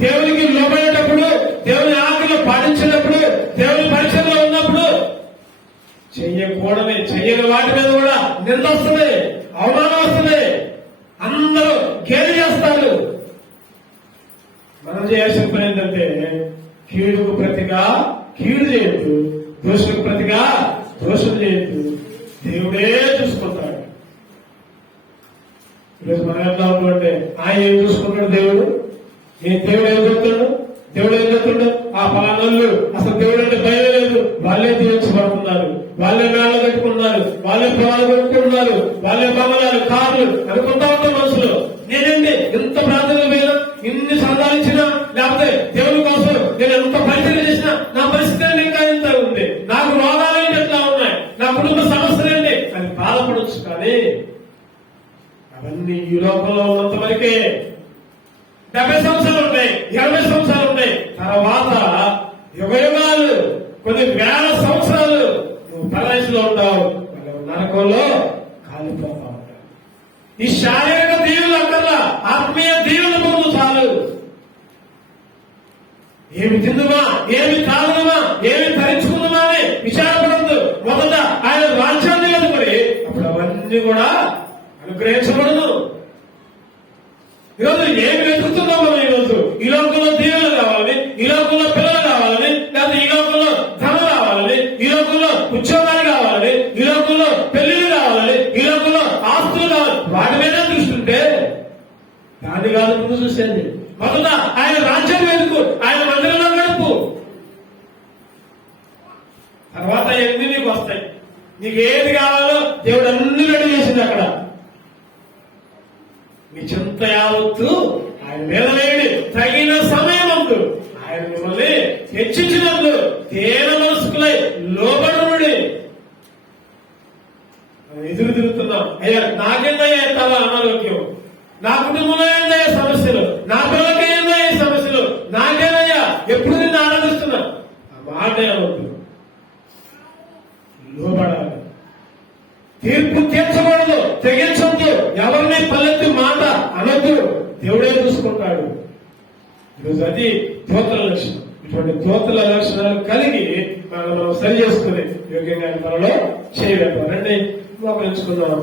దేవునికి లోబడేటప్పుడు, దేవుని ఆజ్ఞలు పాటించేటప్పుడు, దేవుని పరిచయంలో ఉన్నప్పుడు చెయ్యని వాటి మీద కూడా నింద వస్తుంది, అవమానం వస్తుంది. అందరూ గేలి చేస్తారు. మనం చేయాల్సిన పని ఏంటంటే కీడుకు ప్రతిగా కీడు చేయొద్దు, దోషులకు ప్రతిగా దోషం చేయొద్దు. దేవుడే చూసుకుంటాడు. ఈరోజు మనం ఎట్లా ఉంటుంటే ఆయన ఏం చూసుకుంటాడు? దేవుడు దేవుడు ఏం చెప్తాడు? దేవుడు ఏం చెప్తాడు? ఆ ఫలానాళ్ళు అసలు దేవుడు అంటే భయం లేదు, వాళ్ళే దీవించబడుతున్నారు, వాళ్ళే మేళ కట్టుకున్నారు, వాళ్ళే పొలాలు కట్టుకుంటున్నారు, వాళ్ళే బంగళాలు, కార్లు అనుకుంటా ఉంటాం మనసులో. నేనండి ఇంత ప్రార్థన మీద ఇన్ని సంపాదించినా, లేకపోతే దేవుడి కోసం నేను ఎంత పరిచయం చేసినా నా పరిస్థితి ఇంకా ఇంత ఉంది, నాకు రోగాలు ఎట్లా ఉన్నాయి, నా కుటుంబ సమస్యలేంటి అని బాధపడవచ్చు. కానీ అవన్నీ ఈ లోకంలో ఉన్నంత వరకే. 70 సంవత్సరాలు ఉంటాయి, 80 సంవత్సరాలు ఉంటాయి, తర్వాత యుగాలు, కొన్ని వేల సంవత్సరాలు నువ్వు పరదేశంలో ఉంటావు, నరకంలో కాలిపోతా ఉంటావు. ఈ శారీరక దీవులు అక్కర్లా, ఆత్మీయ దీవులు పొందు చాలు. ఏమి తిందుమా, ఏమి తాగుదమా, ఏమి ధరించుకుందామా అని విచారపడద్దు. మొదట ఆయన రాజ్యాన్ని వెతుకుని అప్పుడు అవన్నీ కూడా అనుగ్రహించబడదు. ఈరోజు ఏమి వెతుకుతున్నాం మనం? ఈరోజు ఈ లోకంలో దీవెనలు కావాలని, ఈ లోకంలో పిల్లలు కావాలని, లేకపోతే ఈ లోకంలో ధనం కావాలని, ఈ లోకంలో ఉద్యోగాలు కావాలని, ఈ లోకంలో పెళ్లిళ్ళు కావాలని, ఈ లోకంలో ఆస్తులు కావాలి. వాటి మీద దృష్టి ఉంటే దాన్ని కాదు ముందు చూసేది. మొదట ఆయన రాజ్యాన్ని వెతుకు, ఆయన మందిరంలో గడుపు, తర్వాత ఎన్ని నీకు వస్తాయి. నీకు ఏది కావాలో దేవుడు అన్ని రెడీ చేసింది అక్కడ. మీ చింత యావత్తు ఆయన మీద వేయండి. తగిన సమయం అందు ఆయన మిమ్మల్ని హెచ్చించినందు తేన మనసుకులై లోబడుడి. ఎదురు తిరుగుతున్నాం, అయ్యా నాకేందయ్యా తల అనారోగ్యం, నా కుటుంబంలో ఏందయ్యా సమస్యలు, నా పిల్లలకి ఏందయ్యా సమస్యలు, నాకేనయ్యా ఎప్పుడు నిన్ను ఆరాధిస్తున్నా. ఆ మాట అనవద్దు, లోబడాలి. తీర్పు తీర్చబడదు, తెగించొద్దు, ఎవరిని పల్లెత్తి మాట అనొద్దు. దేవుడే చూసుకుంటాడు. ఈరోజు అది దోతల లక్షణం. ఇటువంటి దోతల లక్షణాలు కలిగి మనం సరి చేసుకుని యోగ్యంగా త్వరలో చేయగలుగుతాం. రండి మోకరించుకుందాం.